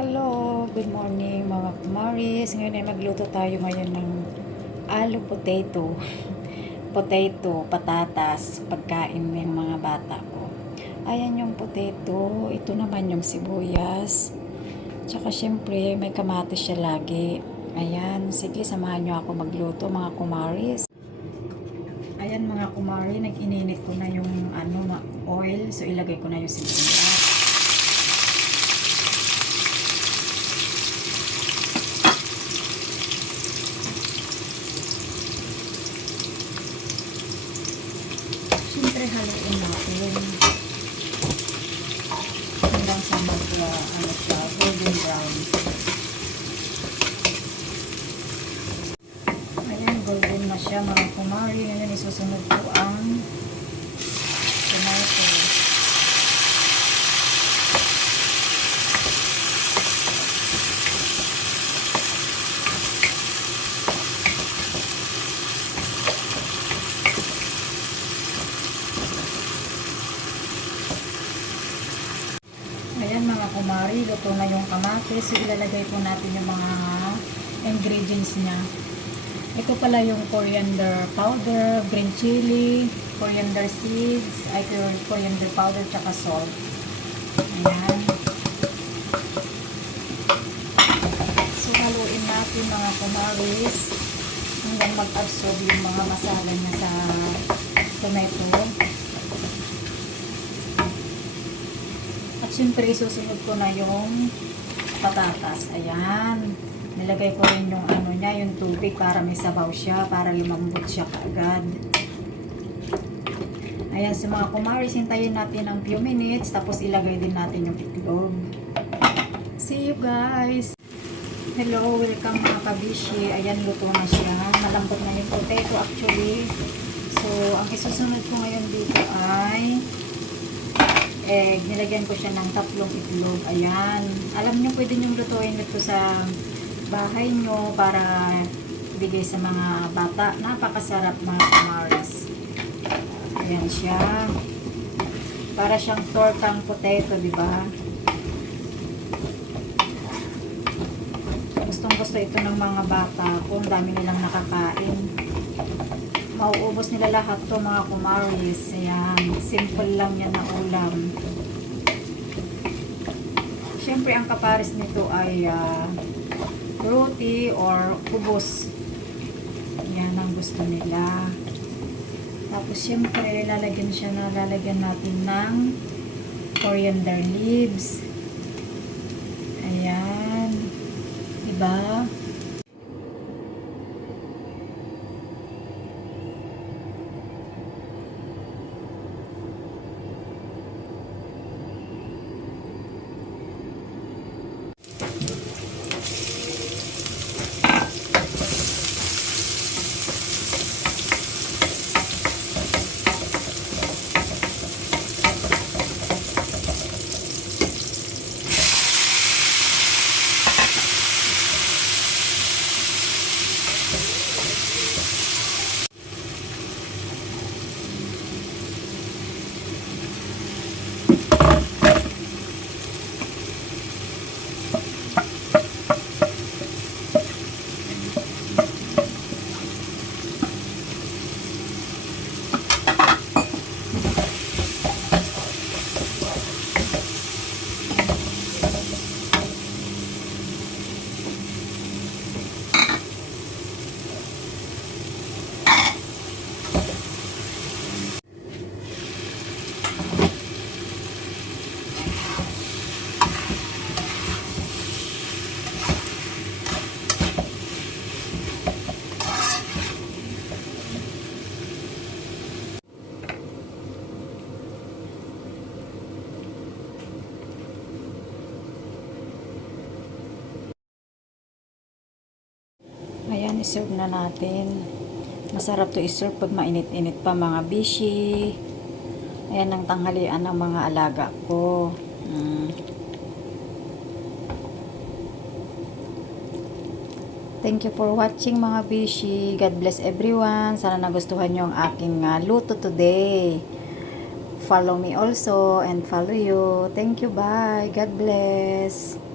Hello, good morning mga kumaris. Ngayon ay magluto tayo ngayon ng alu potato. Potato, patatas, pagkain ng mga bata ko. Ayan yung potato, ito naman yung sibuyas. Tsaka syempre may kamatis siya lagi. Ayan, sige samahan nyo ako magluto mga kumaris. Ayan mga kumari, nag-ininit ko na yung oil. So ilagay ko na yung sibuyas. Siyempre haluin natin hanggang sa siya, golden brown. Ayan, golden na siya mga kumari. Ngayon isusunod ko ang tomato. Ayan mga kumari, luto na yung kamatis. So ilalagay po natin yung mga ingredients niya. Ito pala yung coriander powder, green chili, coriander seeds, coriander powder, tsaka salt. Ayan. So haluin natin mga kumaris hanggang mag-absorb yung mga masala niya sa tomato. At syempre isusunod ko na yung patatas. Ayan. Nilagay ko rin yung niya, yung tubig para may sabaw siya, para lumambot siya kaagad. Ayan, sa mga kumaris, hintayin natin ng few minutes, tapos ilagay din natin yung itlog. See you guys! Hello, welcome mga kabishi. Ayan, luto na siya. Malambot na yung potato actually. So, ang isusunod ko ngayon dito ay egg. Nilagyan ko siya ng 3 itlog. Ayan. Alam nyo, pwede nyo lutuin ito sa bahay nyo para bigay sa mga bata. Napakasarap mga kumaris. Ayan siya. Para siyang tortang potato, di ba? Gustong gusto ito ng mga bata kung dami nilang nakakain. Mauubos nila lahat to mga kumaris. Ayan. Simple lang yan na ulam. Siyempre ang kaparis nito ay roti or kubos. Yan ang gusto nila. Tapos syempre lalagyan natin ng coriander leaves. Ayan. Diba? Ayan, iserve na natin. Masarap to iserve pag mainit-init pa mga bishi. Ayan ang tanghalian ng mga alaga ko. Thank you for watching mga bishi. God bless everyone. Sana nagustuhan nyo ang aking luto today. Follow me also and follow you. Thank you. Bye. God bless.